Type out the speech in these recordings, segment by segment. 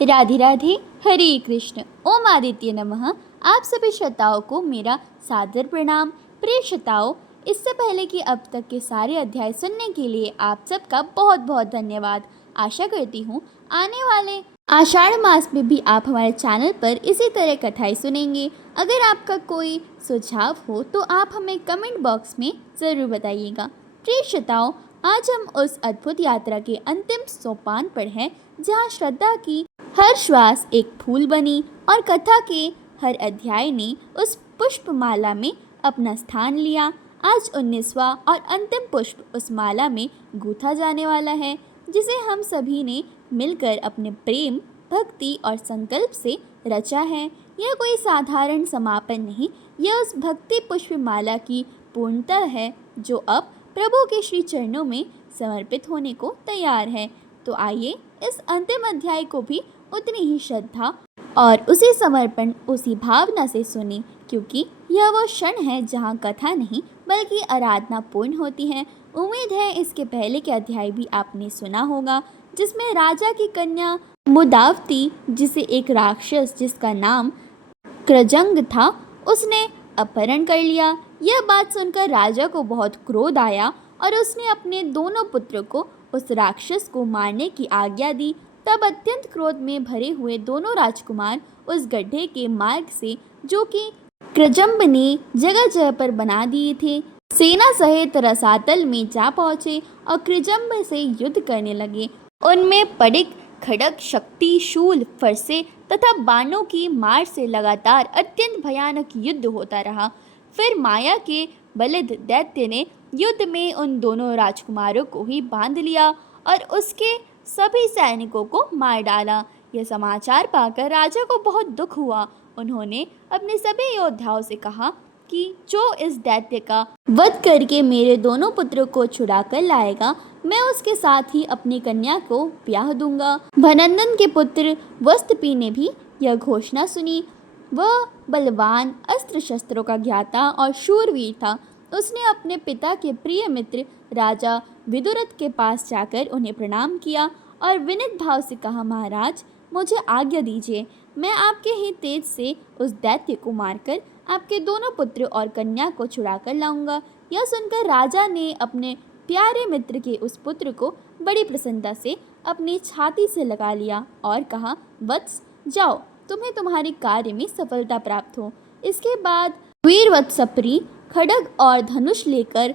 राधे राधे, हरे कृष्ण। ओम आदित्य नमः। आप सभी श्रोताओं को मेरा सादर प्रणाम। प्रिय श्रोताओं, इससे पहले कि अब तक के सारे अध्याय सुनने के लिए आप सबका बहुत बहुत धन्यवाद। आशा करती हूँ आने वाले आषाढ़ मास में भी आप हमारे चैनल पर इसी तरह कथाएं सुनेंगे। अगर आपका कोई सुझाव हो तो आप हमें कमेंट बॉक्स में ज़रूर बताइएगा। प्रिय श्रोताओं, आज हम उस अद्भुत यात्रा के अंतिम सोपान पर हैं जहाँ श्रद्धा की हर श्वास एक फूल बनी और कथा के हर अध्याय ने उस पुष्पमाला में अपना स्थान लिया। आज 19वां और अंतिम पुष्प उस माला में गूंथा जाने वाला है, जिसे हम सभी ने मिलकर अपने प्रेम, भक्ति और संकल्प से रचा है। यह कोई साधारण समापन नहीं, यह उस भक्ति पुष्पमाला की पूर्णता है जो अब प्रभु के श्री चरणों में समर्पित होने को तैयार है। तो आइए इस अंतिम अध्याय को भी उतनी ही श्रद्धा और उसी समर्पण, उसी भावना से सुने, क्योंकि यह वो क्षण है जहाँ कथा नहीं बल्कि आराधना पूर्ण होती है। उम्मीद है इसके पहले के अध्याय भी आपने सुना होगा, जिसमें राजा की कन्या मुदावती, जिसे एक राक्षस जिसका नाम क्रजंग था, उसने अपहरण कर लिया। यह बात सुनकर राजा को बहुत क्रोध आया और उसने अपने दोनों पुत्रों को उस राक्षस को मारने की आज्ञा दी। तब अत्यंत क्रोध में भरे हुए दोनों राजकुमार उस गड्ढे के मार्ग से, जो कि क्रजंब ने जगह जगह पर बना दिए थे, सेना सहित रसातल में जा पहुंचे और क्रजंब से युद्ध करने लगे। उनमें पडिक, खड्ग, शक्ति, शूल, फरसे तथा बाणों की मार से लगातार अत्यंत भयानक युद्ध होता रहा। फिर माया के बलिद दैत्य ने युद्ध में उन दोनों राजकुमारों को ही बांध लिया और उसके सभी सैनिकों को मार डाला। यह समाचार पाकर राजा को बहुत दुख हुआ। उन्होंने अपने सभी योद्धाओं से कहा कि जो इस दैत्य का वध करके मेरे दोनों पुत्रों को छुड़ा कर लाएगा, मैं उसके साथ ही अपनी कन्या को ब्याह दूंगा। भनंदन के पुत्र वस्तपी ने भी यह घोषणा सुनी। वह बलवान, अस्त्र शस्त्रों का ज्ञाता और शूरवीर था। उसने अपने पिता के प्रिय मित्र राजा विदुरथ के पास जाकर उन्हें प्रणाम किया और विनीत भाव से कहा, महाराज, मुझे आज्ञा दीजिए, मैं आपके ही तेज से उस दैत्य को मारकर आपके दोनों पुत्र और कन्या को छुड़ा कर लाऊंगा। यह सुनकर राजा ने अपने प्यारे मित्र के उस पुत्र को बड़ी प्रसन्नता से अपनी छाती से लगा लिया और कहा, वत्स, जाओ, तुम्हें तुम्हारे कार्य में सफलता प्राप्त हो। इसके बाद वीर वत्सपरी खड्ग और धनुष लेकर,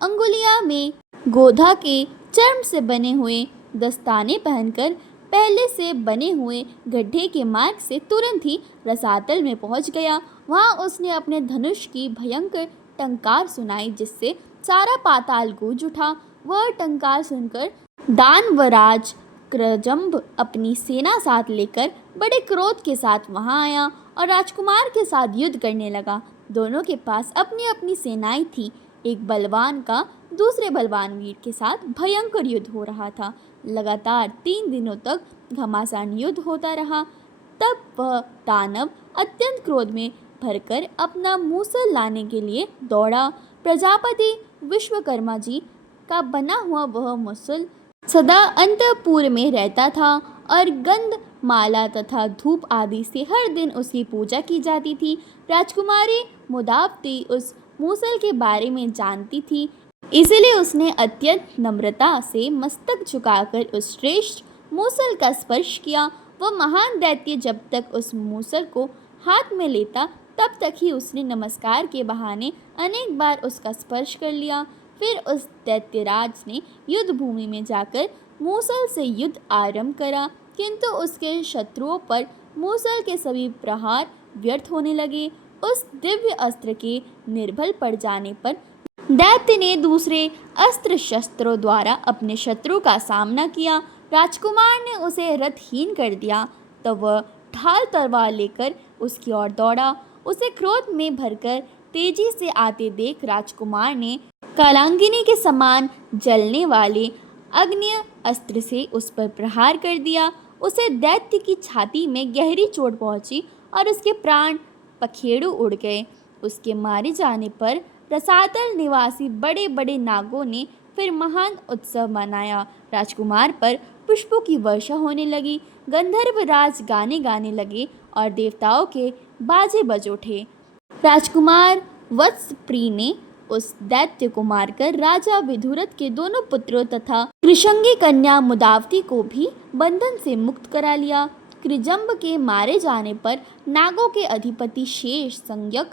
अंगुलिया में गोधा के चर्म से बने हुए दस्ताने पहनकर, पहले से बने हुए गड्ढे के मार्ग से तुरंत ही रसातल में पहुंच गया। वहां उसने अपने धनुष की भयंकर टंकार सुनाई, जिससे सारा पाताल गूंज उठा। वह टंकार सुनकर दानवराज क्रजंब अपनी सेना साथ लेकर बड़े क्रोध के साथ वहां आया और राजकुमार के साथ युद्ध करने लगा। दोनों के पास अपनी अपनी सेनाएं थी। एक बलवान का दूसरे बलवान वीर के साथ भयंकर युद्ध हो रहा था। लगातार 3 दिनों तक घमासान युद्ध होता रहा। तब वह दानव अत्यंत क्रोध में भरकर अपना मूसल लाने के लिए दौड़ा। प्रजापति विश्वकर्मा जी का बना हुआ वह मूसल सदा अंतःपुर में रहता था और गंध, माला तथा धूप आदि से हर दिन उसकी पूजा की जाती थी। राजकुमारी मुदावती उस मूसल के बारे में जानती थी, इसलिए उसने अत्यंत नम्रता से मस्तक झुकाकर उस श्रेष्ठ मूसल का स्पर्श किया। वह महान दैत्य जब तक उस मूसल को हाथ में लेता, तब तक ही उसने नमस्कार के बहाने अनेक बार उसका स्पर्श कर लिया। फिर उस दैत्यराज ने युद्ध भूमि में जाकर मूसल से युद्ध आरंभ करा, किंतु उसके शत्रुओं पर मूसल के सभी प्रहार व्यर्थ होने लगे। उस दिव्य अस्त्र के निर्बल पड़ जाने पर दैत्य ने दूसरे अस्त्र शस्त्रों द्वारा अपने शत्रु का सामना किया। राजकुमार ने उसे रथहीन कर दिया। तब वह ढाल तलवार लेकर उसकी ओर दौड़ा। उसे क्रोध में भरकर तेजी से आते देख राजकुमार ने कालांगिनी के समान जलने वाले अग्नि अस्त्र से उस पर प्रहार कर दिया। उसे दैत्य की छाती में गहरी चोट पहुंची और उसके प्राण पखेरु उड़ गए। उसके मारे जाने पर रसातल निवासी बड़े बड़े नागों ने फिर महान उत्सव मनाया। राजकुमार पर पुष्पों की वर्षा होने लगी। गंधर्व राज गाने गाने लगे और देवताओं के बाजे बज उठे। राजकुमार वत्सप्री ने उस दैत्य को मारकर राजा विदुरथ के दोनों पुत्रों तथा कृशंगी कन्या मुदावती को भी बंधन से मुक्त करा लिया। कृजंब के मारे जाने पर नागों के अधिपति शेष संज्ञक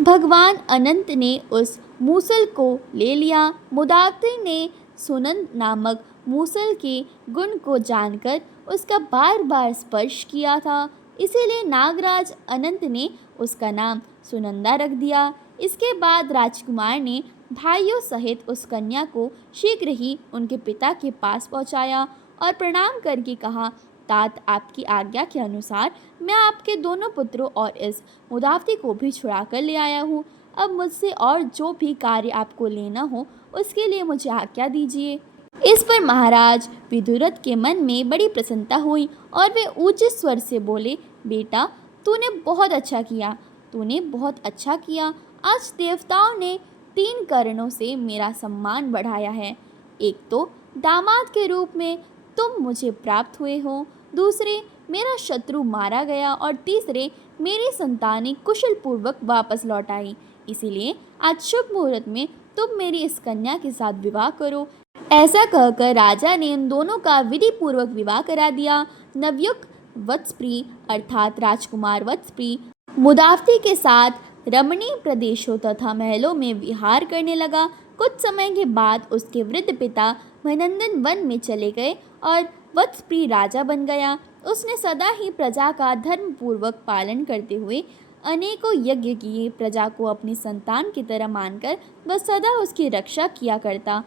भगवान अनंत ने उस मूसल को ले लिया। मुदावती ने सुनंद नामक मूसल के गुण को जानकर उसका बार बार स्पर्श किया था, इसीलिए नागराज अनंत ने उसका नाम सुनंदा रख दिया। इसके बाद राजकुमार ने भाइयों सहित उस कन्या को शीघ्र ही उनके पिता के पास पहुंचाया और प्रणाम करके कहा, तात, आपकी आज्ञा के अनुसार मैं आपके दोनों पुत्रों और इस मुदावती को भी छुड़ा कर ले आया हूँ। अब मुझसे और जो भी कार्य आपको लेना हो उसके लिए मुझे आज्ञा दीजिए। इस पर महाराज विदुरथ के मन में बड़ी प्रसन्नता हुई और वे ऊंचे स्वर से बोले, बेटा, तूने बहुत अच्छा किया, तूने बहुत अच्छा किया। आज देवताओं ने 3 कारणों से मेरा सम्मान बढ़ाया है। एक तो दामाद के रूप में तुम मुझे प्राप्त हुए हो, दूसरे मेरा शत्रु मारा गया और तीसरे मेरी संतानें कुशल पूर्वक वापस लौट आई। इसीलिए आज शुभ मुहूर्त में तुम मेरी इस कन्या के साथ विवाह करो। ऐसा कहकर राजा ने उन दोनों का विधि पूर्वक विवाह करा दिया। नवयुक्त वत्सप्री अर्थात राजकुमार वत्सप्री मुदावती के साथ रमणीय प्रदेशों तथा महलों में विहार करने लगा। कुछ समय के बाद उसके वृद्ध पिता मनंदन वन में चले गए और वत्सप्री राजा बन गया। उसने सदा ही प्रजा का धर्म पूर्वक पालन करते हुए अनेकों यज्ञ किए। प्रजा को अपनी संतान की तरह मानकर वह सदा उसकी रक्षा किया करता।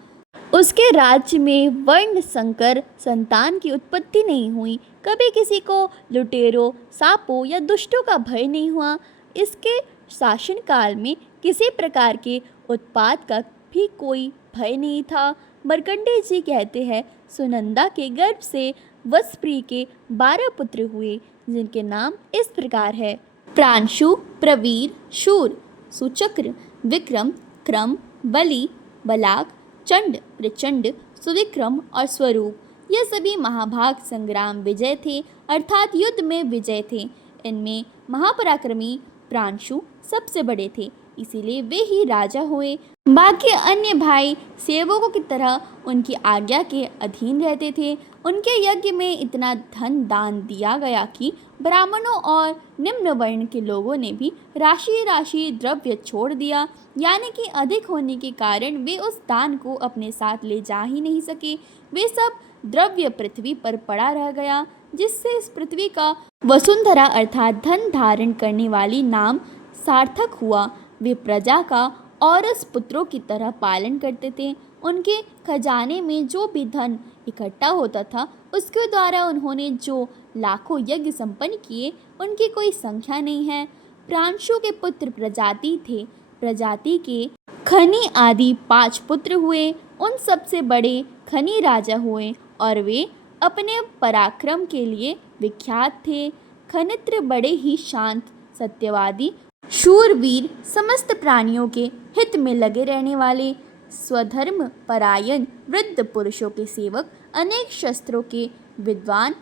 उसके राज्य में वर्ण संकर संतान की उत्पत्ति नहीं हुई। कभी किसी को लुटेरों, सांपों या दुष्टों का भय नहीं हुआ। इसके शासनकाल में किसी प्रकार के उत्पात का भी कोई भय नहीं था। मार्कंडेय जी कहते हैं, सुनंदा के गर्भ से वत्सप्री के 12 पुत्र हुए, जिनके नाम इस प्रकार है: प्रांशु, प्रवीर, शूर, सुचक्र, विक्रम, क्रम, बलि, बलाक, चंड, प्रचंड, सुविक्रम और स्वरूप। ये सभी महाभाग संग्राम विजय थे, अर्थात युद्ध में विजय थे। इनमें महापराक्रमी प्रांशु सबसे बड़े थे, इसीलिए वे ही राजा हुए। बाकी अन्य भाई सेवकों की तरह उनकी आज्ञा के अधीन रहते थे। उनके यज्ञ में इतना धन दान दिया गया कि ब्राह्मणों और निम्न वर्ण के लोगों ने भी राशि राशि द्रव्य छोड़ दिया, यानी कि अधिक होने के कारण वे उस दान को अपने साथ ले जा ही नहीं सके। वे सब द्रव्य पृथ्वी पर पड़ा रह गया, जिससे इस पृथ्वी का वसुंधरा अर्थात धन धारण करने वाली नाम सार्थक हुआ। वे प्रजा का औरस पुत्रों की तरह पालन करते थे। उनके खजाने में जो भी धन इकट्ठा होता था, उसके द्वारा उन्होंने जो लाखों यज्ञ संपन्न किए, उनकी कोई संख्या नहीं है। प्रांशु के पुत्र प्रजाति थे। प्रजाति के खनी आदि 5 पुत्र हुए। उन सबसे बड़े खनी राजा हुए और वे अपने पराक्रम के लिए विख्यात थे। खनित्र बड़े ही शांत, सत्यवादी, शूरवीर, समस्त प्राणियों के हित में लगे रहने वाले, स्वधर्म परायण, वृद्ध पुरुषों के सेवक, अनेक शस्त्रों के विद्वान,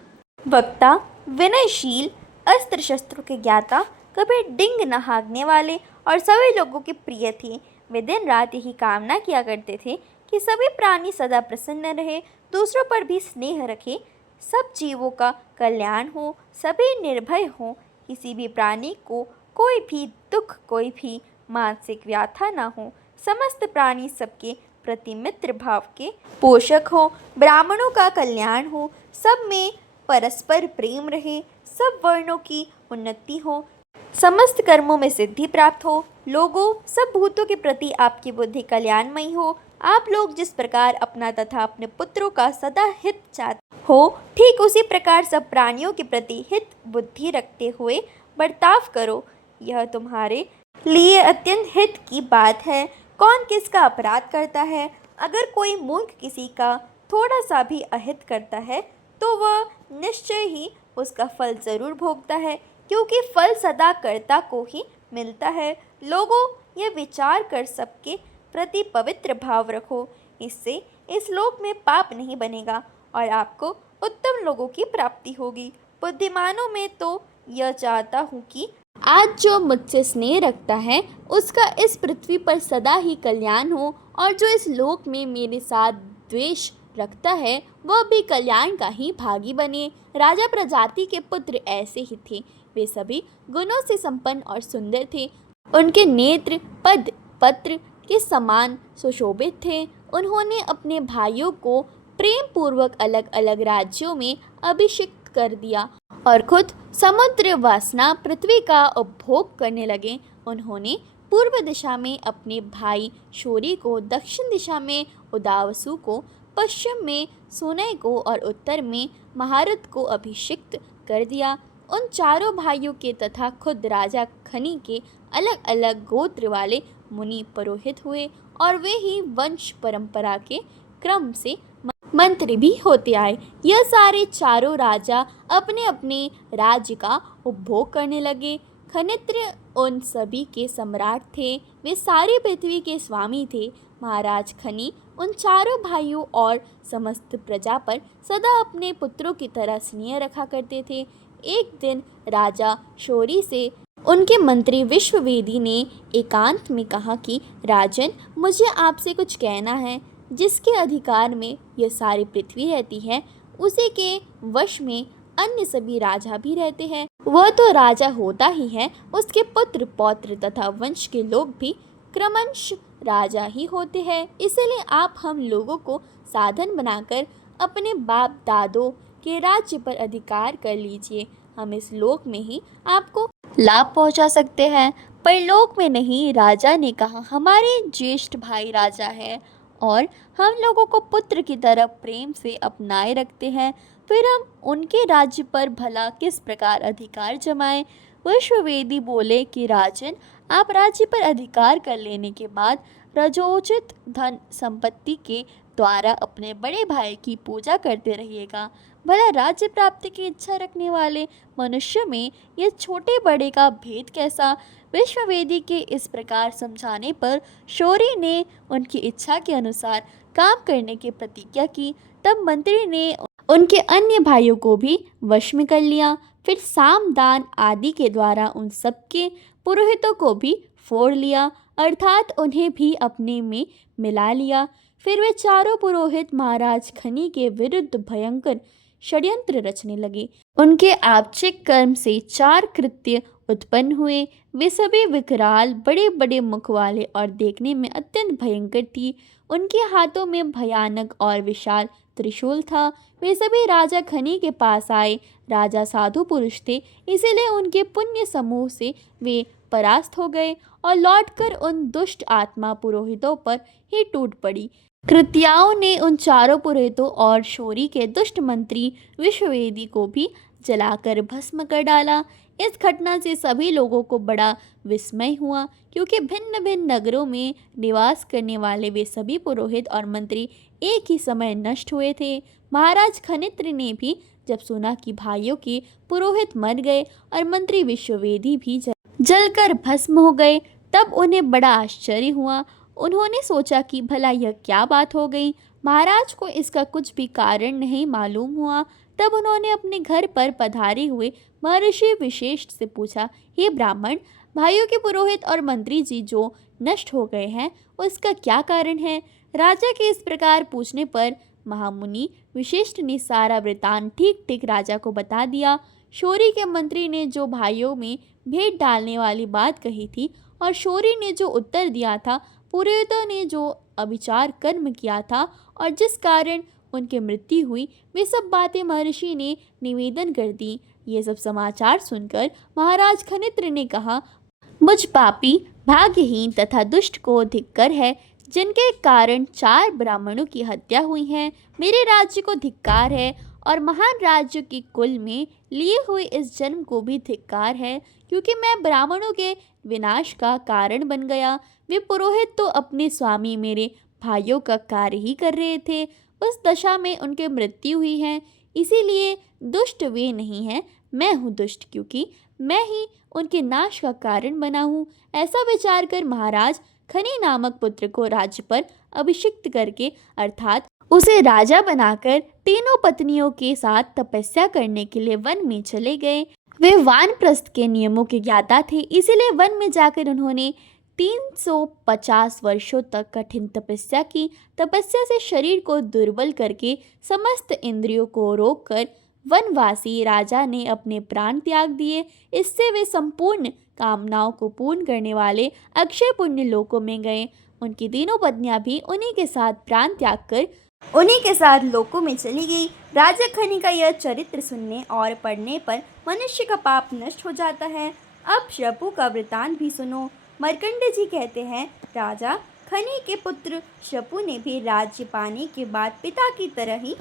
वक्ता, विनयशील, अस्त्र शस्त्रों के ज्ञाता, कभी डिंग न हाँकने वाले और सभी लोगों के प्रिय थे। वे दिन रात यही कामना किया करते थे कि सभी प्राणी सदा प्रसन्न रहे, दूसरों पर भी स्नेह रखे, सब जीवों का कल्याण हो, सभी निर्भय हों, किसी भी प्राणी को कोई भी दुख, कोई भी मानसिक व्याथा न हो, समस्त प्राणी सबके प्रति मित्र भाव के पोषक हो, ब्राह्मणों का कल्याण हो, सब में परस्पर प्रेम रहे, सब वर्णों की उन्नति हो, समस्त कर्मों में सिद्धि प्राप्त हो, लोगों सब भूतों के प्रति आपकी बुद्धि कल्याणमयी हो। आप लोग जिस प्रकार अपना तथा अपने पुत्रों का सदा हित चाहते हो, ठीक उसी प्रकार सब प्राणियों के प्रति हित बुद्धि रखते हुए बर्ताव करो। यह तुम्हारे लिए अत्यंत हित की बात है। कौन किसका अपराध करता है? अगर कोई मूर्ख किसी का थोड़ा सा भी अहित करता है तो वह निश्चय ही उसका फल जरूर भोगता है, क्योंकि फल सदा कर्ता को ही मिलता है। लोगों, यह विचार कर सबके प्रति पवित्र भाव रखो, इससे इस लोक में पाप नहीं बनेगा और आपको उत्तम लोगों की प्राप्ति होगी। बुद्धिमानों में तो यह चाहता हूँ कि आज जो मुझसे स्नेह रखता है उसका इस पृथ्वी पर सदा ही कल्याण हो, और जो इस लोक में मेरे साथ द्वेष रखता है वह भी कल्याण का ही भागी बने। राजा प्रजाति के पुत्र ऐसे ही थे। वे सभी गुणों से संपन्न और सुंदर थे। उनके नेत्र पद पत्र के समान सुशोभित थे। उन्होंने अपने भाइयों को प्रेम पूर्वक अलग अलग राज्यों में अभिषिक्त कर दिया और खुद समुद्र वासना पृथ्वी का उपभोग करने लगे। उन्होंने पूर्व दिशा में अपने भाई शोरी को, दक्षिण दिशा में उदावसु को, पश्चिम में सोनय को और उत्तर में महारथ को अभिषिक्त कर दिया। उन चारों भाइयों के तथा खुद राजा खनी के अलग अलग गोत्र वाले मुनि पुरोहित हुए और वे ही वंश परंपरा के क्रम से मंत्री भी होते आए। यह सारे चारों राजा अपने अपने राज्य का उपभोग करने लगे। खनित्र उन सभी के सम्राट थे। वे सारी पृथ्वी के स्वामी थे। महाराज खनी उन चारों भाइयों और समस्त प्रजा पर सदा अपने पुत्रों की तरह स्नेह रखा करते थे। एक दिन राजा शौरी से उनके मंत्री विश्ववेदी ने एकांत में कहा कि राजन, मुझे आपसे कुछ कहना है। जिसके अधिकार में यह सारी पृथ्वी रहती है उसी के वश में अन्य सभी राजा भी रहते हैं। वह तो राजा होता ही है, उसके पुत्र पौत्र तथा वंश के लोग भी क्रमश राजा ही होते हैं। इसलिए आप हम लोगों को साधन बनाकर अपने बाप दादों के राज्य पर अधिकार कर लीजिए। हम इस लोक में ही आपको लाभ पहुंचा सकते हैं, पर लोक में नहीं। राजा ने कहा, हमारे ज्येष्ठ भाई राजा है और हम लोगों को पुत्र की तरह प्रेम से अपनाए रखते हैं, फिर हम उनके राज्य पर भला किस प्रकार अधिकार जमाएं। विश्ववेदी बोले कि राजन, आप राज्य पर अधिकार कर लेने के बाद रजोचित धन संपत्ति के द्वारा अपने बड़े भाई की पूजा करते रहिएगा। भला राज्य प्राप्ति की इच्छा रखने वाले मनुष्य में यह छोटे बड़े का भेद कैसा। विश्ववेदी के इस प्रकार समझाने पर शौरी ने उनकी इच्छा के अनुसार काम करने की प्रतिज्ञा की। तब मंत्री ने उनके अन्य भाइयों को भी वश में कर लिया। फिर साम दान आदि के द्वारा उन सबके पुरोहितों को भी फोड़ लिया, अर्थात उन्हें भी अपने में मिला लिया। फिर वे चारों पुरोहित महाराज खनी के विरुद्ध भयंकर षड्यंत्र रचने लगे। उनके आर्थिक कर्म से 4 कृत्य उत्पन्न हुए। वे सभी विकराल, बड़े बड़े मुख वाले और देखने में अत्यंत भयंकर थी। उनके हाथों में भयानक और विशाल त्रिशूल था। वे सभी राजा खनी के पास आए। राजा साधु पुरुष थे, इसीलिए उनके पुण्य समूह से वे परास्त हो गए और लौटकर उन दुष्ट आत्मा पुरोहितों पर ही टूट पड़ी। कृत्याओं ने उन चारों पुरोहितों और शौरी के दुष्ट मंत्री विश्ववेदी को भी जलाकर भस्म कर डाला। इस घटना से सभी लोगों को बड़ा विस्मय हुआ, क्योंकि भिन्न भिन्न नगरों में निवास करने वाले वे सभी पुरोहित और मंत्री एक ही समय नष्ट हुए थे। महाराज खनित्र ने भी जब सुना कि भाइयों के पुरोहित मर गए और मंत्री विश्ववेदी भी जलकर भस्म हो गए, तब उन्हें बड़ा आश्चर्य हुआ। उन्होंने सोचा कि भला यह क्या बात हो गई। महाराज को इसका कुछ भी कारण नहीं मालूम हुआ। तब उन्होंने अपने घर पर पधारे हुए महर्षि विशेष से पूछा, हे ब्राह्मण, भाइयों के पुरोहित और मंत्री जी जो नष्ट हो गए हैं उसका क्या कारण है। राजा के इस प्रकार पूछने पर महामुनि विशिष्ट ने सारा वृतांत ठीक ठीक राजा को बता दिया। शौरी के मंत्री ने जो भाइयों में भेद डालने वाली बात कही थी और शौरी ने जो उत्तर दिया था, पुरोहितों ने जो अभिचार कर्म किया था और जिस कारण उनकी मृत्यु हुई, वे सब बातें महर्षि ने निवेदन कर दी। ये सब समाचार सुनकर महाराज खनित्र ने कहा, मुझ पापी, भाग्यहीन तथा दुष्ट को धिक्कार है, जिनके कारण 4 ब्राह्मणों की हत्या हुई है। मेरे राज्य को धिक्कार है और महान राज्य के कुल में लिए हुए इस जन्म को भी धिक्कार है, क्योंकि मैं ब्राह्मणों के विनाश का कारण बन गया। वे पुरोहित तो अपने स्वामी मेरे भाइयों का कार्य ही कर रहे थे, उस दशा में उनकी मृत्यु हुई है। इसीलिए दुष्ट वे नहीं हैं, मैं हूँ दुष्ट, क्योंकि मैं ही उनके नाश का कारण बना हूँ। ऐसा विचार कर महाराज खनी नामक पुत्र को राज्य पर अभिषिक्त करके, अर्थात उसे राजा बनाकर तीनों पत्नियों के साथ तपस्या करने के लिए वन में चले गए। वे वानप्रस्थ के नियमों के ज्ञाता थे, इसीलिए वन में जाकर उन्होंने 350 वर्षों तक कठिन तपस्या की। तपस्या से शरीर को दुर्बल करके समस्त इंद्रियों को रोककर वनवासी राजा ने अपने प्राण त्याग दिए। इससे वे संपूर्ण कामनाओं को पूर्ण करने वाले अक्षय पुण्य लोकों में गए। उनकी तीनों पत्नियां भी उन्हीं के साथ प्राण त्याग कर उन्हीं के साथ लोकों में चली गई। राजा खनी का यह चरित्र सुनने और पढ़ने पर मनुष्य का पाप नष्ट हो जाता है। अब शपु का वृतांत भी सुनो। मार्कंडेय जी कहते हैं, राजा खनी के पुत्र शपु ने भी राज्य पाने के बाद पिता की तरह ही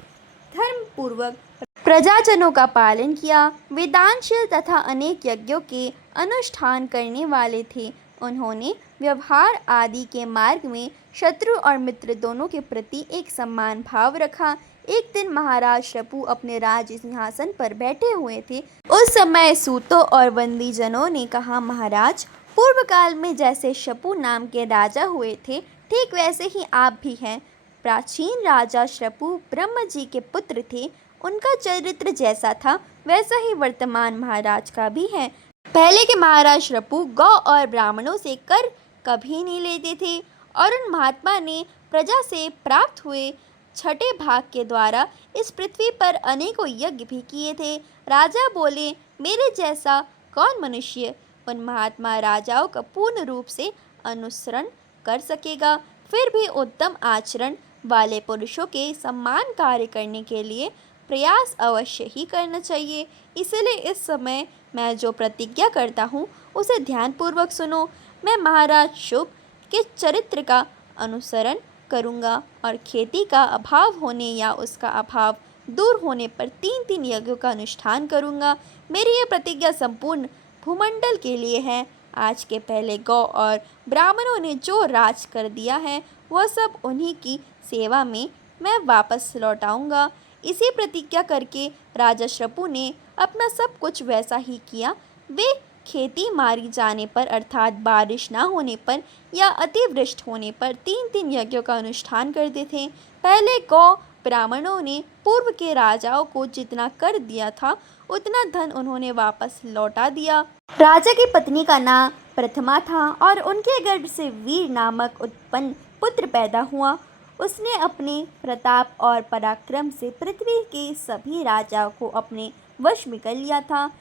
धर्म पूर्वक प्रजाजनों का पालन किया। वेदांतशील तथा अनेक यज्ञों के अनुष्ठान करने वाले थे। उन्होंने व्यवहार आदि के मार्ग में शत्रु और मित्र दोनों के प्रति एक समान भाव रखा। एक दिन महाराज शपु अपने राज सिंहासन पर बैठे हुए थे। उस समय सूतों और बंदीजनों ने कहा, महाराज, पूर्व काल में जैसे शपु नाम के राजा हुए थे, ठीक वैसे ही आप भी हैं। प्राचीन राजा शपु ब्रह्म जी के पुत्र थे। उनका चरित्र जैसा था वैसा ही वर्तमान महाराज का भी है। पहले के महाराज शपु गौ और ब्राह्मणों से कर कभी नहीं लेते थे और उन महात्मा ने प्रजा से प्राप्त हुए छठे भाग के द्वारा इस पृथ्वी पर अनेकों यज्ञ भी किए थे। राजा बोले, मेरे जैसा कौन मनुष्य उन महात्मा राजाओं का पूर्ण रूप से अनुसरण कर सकेगा। फिर भी उत्तम आचरण वाले पुरुषों के सम्मान कार्य करने के लिए प्रयास अवश्य ही करना चाहिए। इसलिए इस समय मैं जो प्रतिज्ञा करता हूँ उसे ध्यानपूर्वक सुनो। मैं महाराज शुभ के चरित्र का अनुसरण करूँगा और खेती का अभाव होने या उसका अभाव दूर होने पर 3 यज्ञों का अनुष्ठान करूँगा। मेरी यह प्रतिज्ञा संपूर्ण भूमंडल के लिए है। आज के पहले गौ और ब्राह्मणों ने जो राज कर दिया है वह सब उन्हीं की सेवा में मैं वापस लौटाऊंगा। इसी प्रतिज्ञा करके राजा शपु ने अपना सब कुछ वैसा ही किया। वे खेती मारी जाने पर अर्थात बारिश ना होने पर या अतिवृष्टि होने पर 3 यज्ञों का अनुष्ठान करते थे। पहले गौ ब्राह्मणों ने पूर्व के राजाओं को जितना कर दिया था उतना धन उन्होंने वापस लौटा दिया। राजा की पत्नी का नाम प्रथमा था और उनके गर्भ से वीर नामक उत्पन्न पुत्र पैदा हुआ। उसने अपने प्रताप और पराक्रम से पृथ्वी के सभी राजाओं को अपने वश में कर लिया था।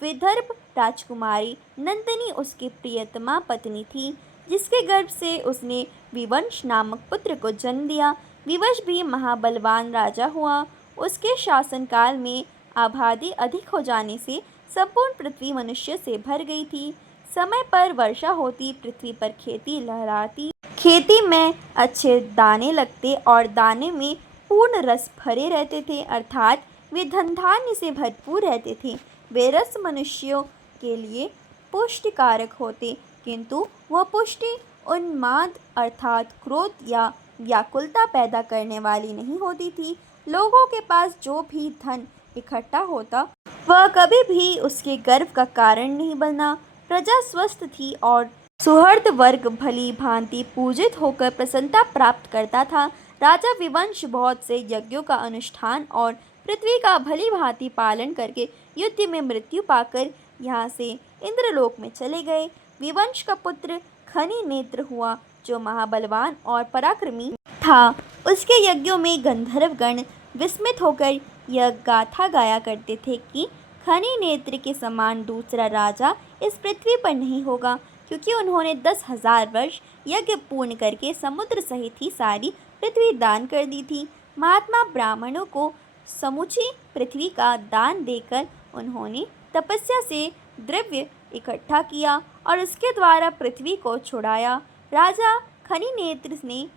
विदर्भ राजकुमारी नंदिनी उसकी प्रियतमा पत्नी थी, जिसके गर्भ से उसने विवंश नामक पुत्र को जन्म दिया। विवश भी महाबलवान राजा हुआ। उसके शासनकाल में आबादी अधिक हो जाने से संपूर्ण पृथ्वी मनुष्य से भर गई थी। समय पर वर्षा होती, पृथ्वी पर खेती लहराती, खेती में अच्छे दाने लगते और दाने में पूर्ण रस भरे रहते थे, अर्थात वे धन धान्य से भरपूर रहते थे। वे रस मनुष्यों के लिए पुष्टिकारक होते, किंतु वह पुष्टि उन्माद अर्थात क्रोध या व्याकुलता पैदा करने वाली नहीं होती थी। लोगों के पास जो भी धन इकट्ठा होता वह कभी भी उसके गर्व का कारण नहीं बना। प्रजा स्वस्थ थी और सुहृद वर्ग भली भांति पूजित होकर प्रसन्नता प्राप्त करता था। राजा विवंश बहुत से यज्ञों का अनुष्ठान और पृथ्वी का भली भांति पालन करके युद्ध में मृत्यु पाकर यहाँ से इंद्रलोक में चले गए। विवंश का पुत्र खनी नेत्र हुआ, जो महाबलवान और पराक्रमी था। उसके यज्ञों में गंधर्वगण विस्मित होकर यह गाथा गाया करते थे कि खनी नेत्र के समान दूसरा राजा इस पृथ्वी पर नहीं होगा, क्योंकि उन्होंने 10,000 वर्ष यज्ञ पूर्ण करके समुद्र सहित ही सारी पृथ्वी दान कर दी थी। महात्मा ब्राह्मणों को समूची पृथ्वी का दान देकर उन्होंने तपस्या से द्रव्य इकट्ठा किया और उसके द्वारा पृथ्वी को छुड़ाया। राजा खनी नेत्र ने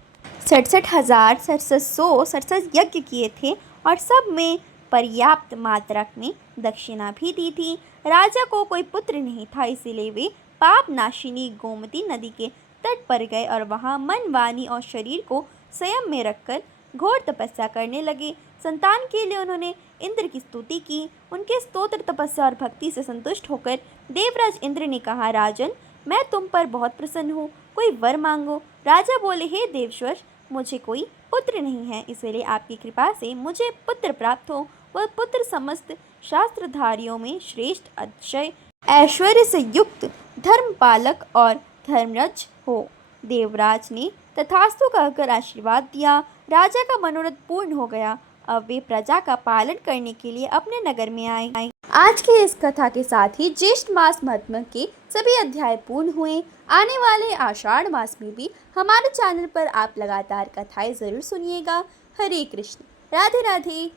67,767 यज्ञ किए थे और सब में पर्याप्त मात्रा में दक्षिणा भी दी थी। राजा को कोई पुत्र नहीं था, इसीलिए वे पाप नाशिनी गोमती नदी के तट पर गए और वहां मन, वाणी और शरीर को संयम में रखकर घोर तपस्या करने लगे। संतान के लिए उन्होंने इंद्र की स्तुति की। उनके स्तोत्र, तपस्या और भक्ति से संतुष्ट होकर देवराज इंद्र ने कहा, राजन, मैं तुम पर बहुत प्रसन्न हूँ, कोई वर मांगो। राजा बोले, हे देवश्वर, मुझे कोई पुत्र नहीं है, इसलिए आपकी कृपा से मुझे पुत्र प्राप्त हो। वह पुत्र समस्त शास्त्रधारियों में श्रेष्ठ, अक्षय ऐश्वर्य से युक्त, धर्मपालक और धर्मरज हो। देवराज ने तथास्तु कहकर आशीर्वाद दिया। राजा का मनोरथ पूर्ण हो गया। अब वे प्रजा का पालन करने के लिए अपने नगर में आए। आज की इस कथा के साथ ही ज्येष्ठ मास महात्म्य के सभी अध्याय पूर्ण हुए। आने वाले आषाढ़ मास में भी हमारे चैनल पर आप लगातार कथाएं ज़रूर सुनिएगा। हरे कृष्ण, राधे राधे।